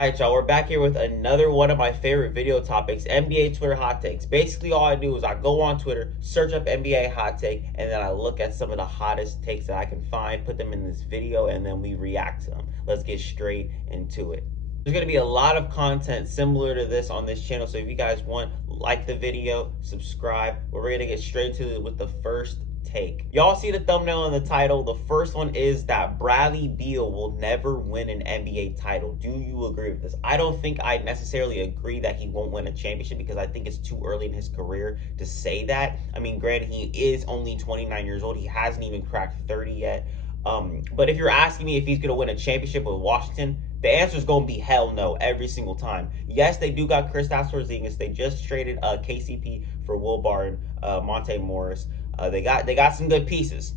Alright, y'all, we're back here with another one of my favorite video topics, NBA Twitter hot takes. Basically, all I do is I go on Twitter, search up NBA hot take, and then I look at some of the hottest takes that I can find, put them in this video, and then we react to them. Let's get straight into it. There's going to be a lot of content similar to this on this channel, so if you guys want, like the video, subscribe. We're going to get straight to it with the first take. Y'all see the thumbnail and the title. The first one is that Bradley Beal will never win an NBA title. Do you agree with this? I don't think I necessarily agree that he won't win a championship because I think it's too early in his career to say that. I mean, granted, he is only 29 years old. He hasn't even cracked 30 yet. But if you're asking me if he's going to win a championship with Washington, the answer is going to be hell no every single time. Yes, they do got Kristaps Porzingis. They just traded KCP for Will Barton, Monte Morris. They got some good pieces,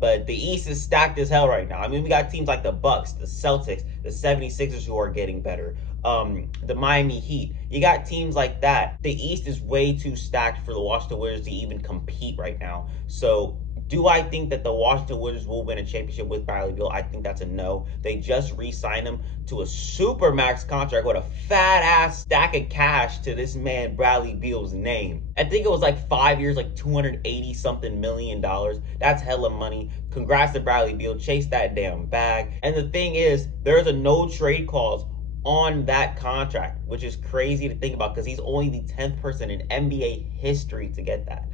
but the East is stacked as hell right now. I mean, we got teams like the Bucks, the Celtics, the 76ers who are getting better, the Miami Heat. You got teams like that. The East is way too stacked for the Washington Wizards to even compete right now. So do I think that the Washington Wizards will win a championship with Bradley Beal? I think that's a no. They just re-signed him to a super max contract with a fat ass stack of cash to this man Bradley Beal's name. I think it was like 5 years, like $280 something million. That's hella money. Congrats to Bradley Beal. Chase that damn bag. And the thing is, there's a no trade clause on that contract, which is crazy to think about because he's only the 10th person in NBA history to get that,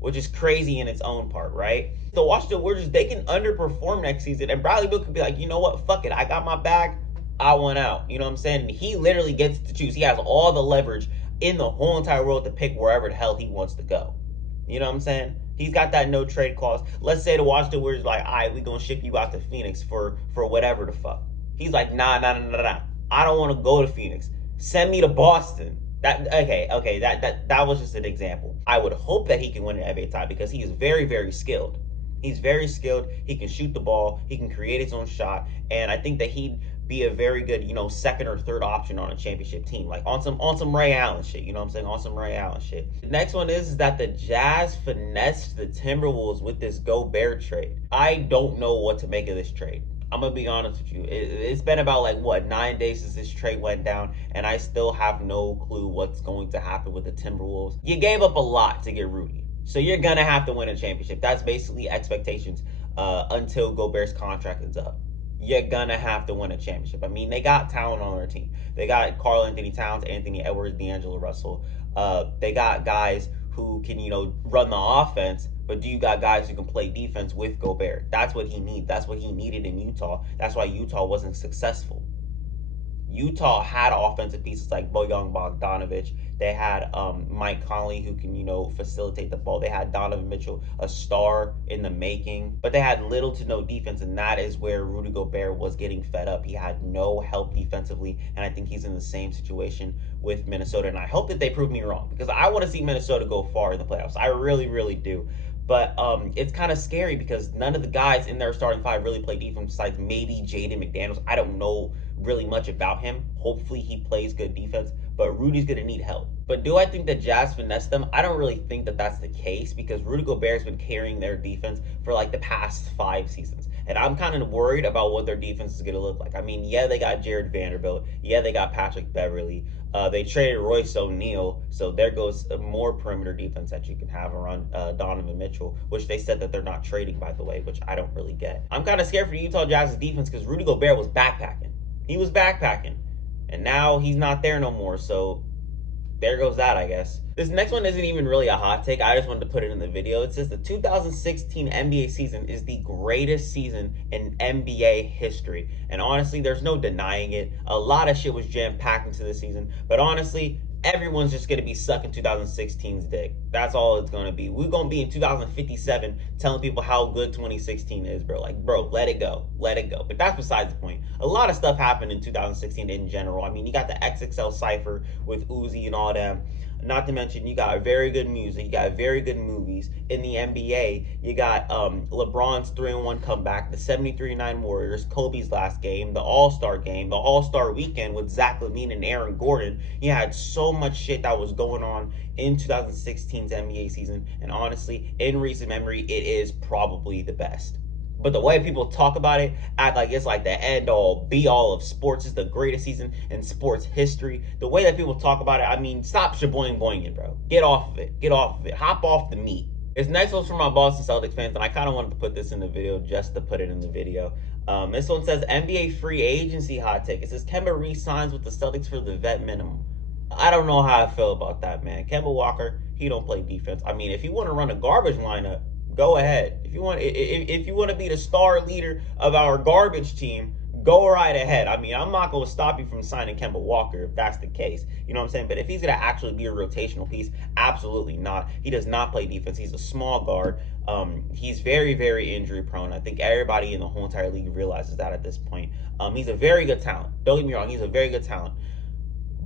which is crazy in its own part, right? The Washington Wizards, they can underperform next season, and Bradley Beal could be like, you know what, fuck it, I got my bag, I want out. You know what I'm saying? And he literally gets to choose. He has all the leverage in the whole entire world to pick wherever the hell he wants to go. You know what I'm saying? He's got that no trade clause. Let's say the Washington Wizards like, all right, we gonna ship you out to Phoenix for whatever the fuck. He's like, nah. I don't want to go to Phoenix. Send me to Boston. That was just an example. I would hope that he can win an NBA title because he is very, very skilled. He's very skilled. He can shoot the ball. He can create his own shot. And I think that he'd be a very good, second or third option on a championship team. Like on some Ray Allen shit. You know what I'm saying? On some Ray Allen shit. The next one is that the Jazz finessed the Timberwolves with this Gobert trade. I don't know what to make of this trade. I'm going to be honest with you. It's been about 9 days since this trade went down, and I still have no clue what's going to happen with the Timberwolves. You gave up a lot to get Rudy, so you're going to have to win a championship. That's basically expectations until Gobert's contract is up. You're going to have to win a championship. I mean, they got talent on their team. They got Karl-Anthony Towns, Anthony Edwards, D'Angelo Russell. They got guys who can, run the offense, but do you got guys who can play defense with Gobert? That's what he needs. That's what he needed in Utah. That's why Utah wasn't successful. Utah had offensive pieces like Bojan Bogdanovic. They had Mike Conley who can, facilitate the ball. They had Donovan Mitchell, a star in the making. But they had little to no defense, and that is where Rudy Gobert was getting fed up. He had no help defensively, and I think he's in the same situation with Minnesota. And I hope that they prove me wrong because I want to see Minnesota go far in the playoffs. I really, really do. But it's kind of scary because none of the guys in their starting five really play defense besides maybe Jaden McDaniels. I don't know really much about him. Hopefully he plays good defense, but Rudy's going to need help. But do I think that Jazz finessed them? I don't really think that that's the case because Rudy Gobert's been carrying their defense for the past 5 seasons. And I'm kind of worried about what their defense is going to look like. I mean, yeah, they got Jared Vanderbilt. Yeah, they got Patrick Beverly. They traded Royce O'Neal, so there goes more perimeter defense that you can have around Donovan Mitchell, which they said that they're not trading, by the way, which I don't really get. I'm kind of scared for the Utah Jazz's defense because Rudy Gobert was backpacking. He was backpacking, and now he's not there no more, so there goes that, I guess. This next one isn't even really a hot take. I just wanted to put it in the video. It says the 2016 NBA season is the greatest season in NBA history. And honestly, there's no denying it. A lot of shit was jam-packed into this season. But honestly, everyone's just going to be sucking 2016's dick. That's all it's going to be. We're going to be in 2057 telling people how good 2016 is, bro. Like, bro, let it go. Let it go. But that's besides the point. A lot of stuff happened in 2016 in general. I mean, you got the XXL Cypher with Uzi and all them. Not to mention, you got very good music. You got very good movies. In the NBA, you got LeBron's 3-1 comeback, the 73-9 Warriors, Kobe's last game, the All-Star game, the All-Star weekend with Zach LaVine and Aaron Gordon. You had so much shit that was going on in 2016's NBA season. And honestly, in recent memory, it is probably the best. But the way people talk about it, act like it's like the end all, be all of sports, is the greatest season in sports history. The way that people talk about it, I mean, stop shaboing boinging, bro. Get off of it. Get off of it. Hop off the meat. This next one's from my Boston Celtics fans, and I kind of wanted to put this in the video just to put it in the video. This one says NBA free agency hot take. It says Kemba re-signs with the Celtics for the vet minimum. I don't know how I feel about that, man. Kemba Walker, he don't play defense. I mean, if you want to run a garbage lineup, go ahead. If you want to be the star leader of our garbage team, go right ahead. I mean, I'm not going to stop you from signing Kemba Walker if that's the case. You know what I'm saying? But if he's going to actually be a rotational piece, absolutely not. He does not play defense. He's a small guard. He's very, very injury prone. I think everybody in the whole entire league realizes that at this point. He's a very good talent. Don't get me wrong. He's a very good talent.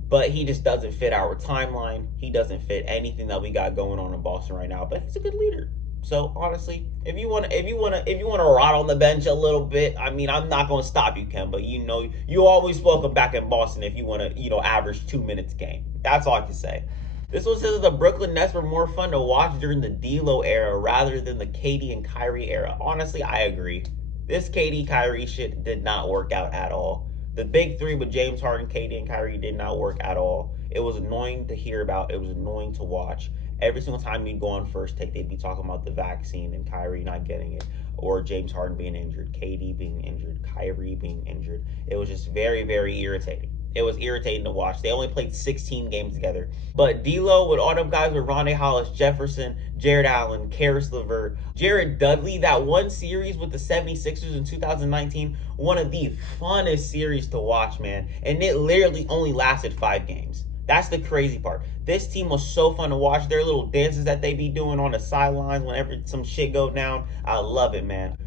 But he just doesn't fit our timeline. He doesn't fit anything that we got going on in Boston right now. But he's a good leader. So honestly, if you want to rot on the bench a little bit, I mean, I'm not gonna stop you, Kemba. You know, you always welcome back in Boston if you want to, average 2 minutes game. That's all I can say. This one says the Brooklyn Nets were more fun to watch during the D'Lo era rather than the KD and Kyrie era. Honestly, I agree. This KD Kyrie shit did not work out at all. The big three with James Harden, KD, and Kyrie did not work at all. It was annoying to hear about. It was annoying to watch. Every single time you'd go on First Take, they'd be talking about the vaccine and Kyrie not getting it, or James Harden being injured, KD being injured, Kyrie being injured. It was just very, very irritating. It was irritating to watch. They only played 16 games together. But D'Lo with all them guys with Rondae Hollis, Jefferson, Jared Allen, Karis LeVert, Jared Dudley, that one series with the 76ers in 2019, one of the funnest series to watch, man. And it literally only lasted 5 games. That's the crazy part. This team was so fun to watch. Their little dances that they be doing on the sidelines whenever some shit go down. I love it, man.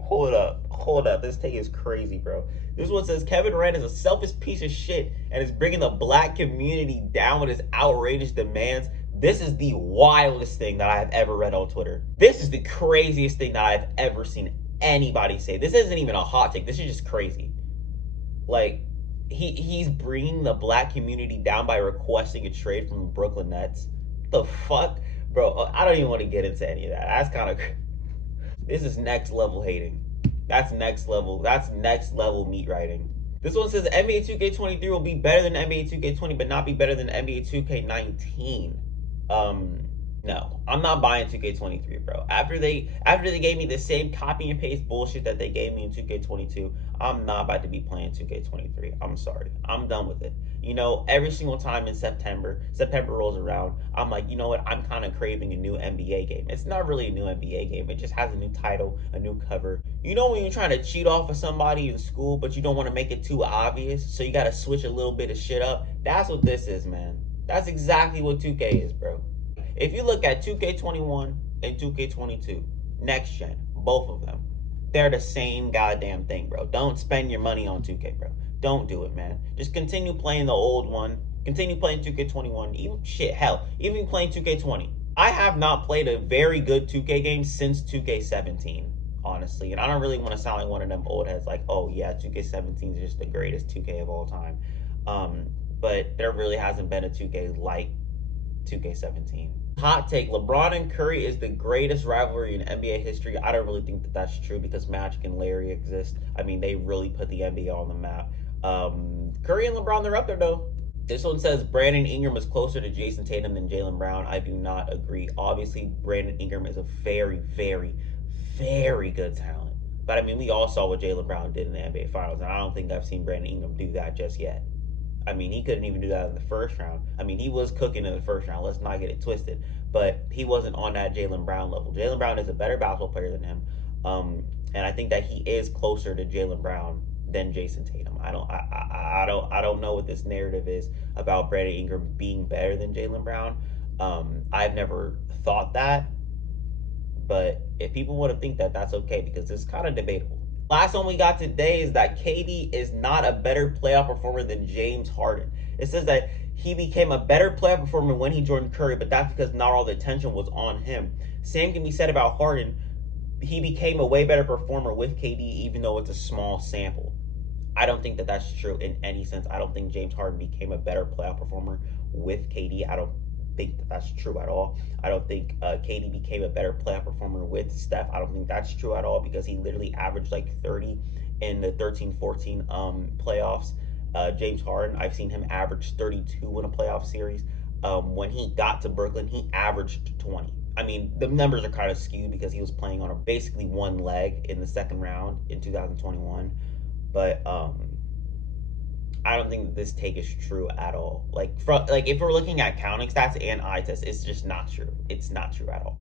Hold up. This take is crazy, bro. This one says Kevin Durant is a selfish piece of shit and is bringing the black community down with his outrageous demands. This is the wildest thing that I have ever read on Twitter. This is the craziest thing that I've ever seen anybody say. This isn't even a hot take. This is just crazy. Like, he's bringing the black community down by requesting a trade from the Brooklyn Nets. The fuck? Bro, I don't even want to get into any of that. That's kind of... This is next level hating. That's next level meat writing. This one says NBA 2K23 will be better than NBA 2K20, but not be better than NBA 2K19. No, I'm not buying 2K23, bro. After they gave me the same copy and paste bullshit that they gave me in 2K22, I'm not about to be playing 2K23. I'm sorry. I'm done with it. Every single time in September rolls around, I'm like, you know what? I'm kind of craving a new NBA game. It's not really a new NBA game. It just has a new title, a new cover. You know when you're trying to cheat off of somebody in school, but you don't want to make it too obvious, so you got to switch a little bit of shit up? That's what this is, man. That's exactly what 2K is, bro. If you look at 2K21 and 2K22, next gen, both of them, they're the same goddamn thing, bro. Don't spend your money on 2K, bro. Don't do it, man. Just continue playing the old one. Continue playing 2K21. Even playing 2K20. I have not played a very good 2K game since 2K17, honestly. And I don't really want to sound like one of them old heads like, oh yeah, 2K17 is just the greatest 2K of all time. But there really hasn't been a 2K like 2K17. Hot take, LeBron and Curry is the greatest rivalry in NBA history. I don't really think that that's true because Magic and Larry exist. I mean, they really put the NBA on the map. Curry and LeBron, they're up there though. This one says Brandon Ingram is closer to Jason Tatum than Jaylen Brown. I do not agree. Obviously, Brandon Ingram is a very, very, very good talent. But I mean, we all saw what Jaylen Brown did in the NBA Finals, and I don't think I've seen Brandon Ingram do that just yet. I mean, he couldn't even do that in the first round. I mean, he was cooking in the first round. Let's not get it twisted. But he wasn't on that Jaylen Brown level. Jaylen Brown is a better basketball player than him. And I think that he is closer to Jaylen Brown than Jason Tatum. I don't know what this narrative is about Brandon Ingram being better than Jaylen Brown. I've never thought that. But if people want to think that, that's okay because it's kind of debatable. Last one we got today is that KD is not a better playoff performer than James Harden. It says that he became a better playoff performer when he joined Curry, but that's because not all the attention was on him. Same can be said about Harden. He became a way better performer with KD, even though it's a small sample. I don't think that that's true in any sense. I don't think James Harden became a better playoff performer with KD. think that that's true at all. I don't think KD became a better playoff performer with Steph. I don't think that's true at all because he literally averaged like 30 in the 13-14 playoffs. James Harden, I've seen him average 32 in a playoff series. When he got to Brooklyn, he averaged 20. I mean, the numbers are kind of skewed because he was playing on a basically one leg in the second round in 2021. But I don't think that this take is true at all. Like, if we're looking at counting stats and eye test, it's just not true. It's not true at all.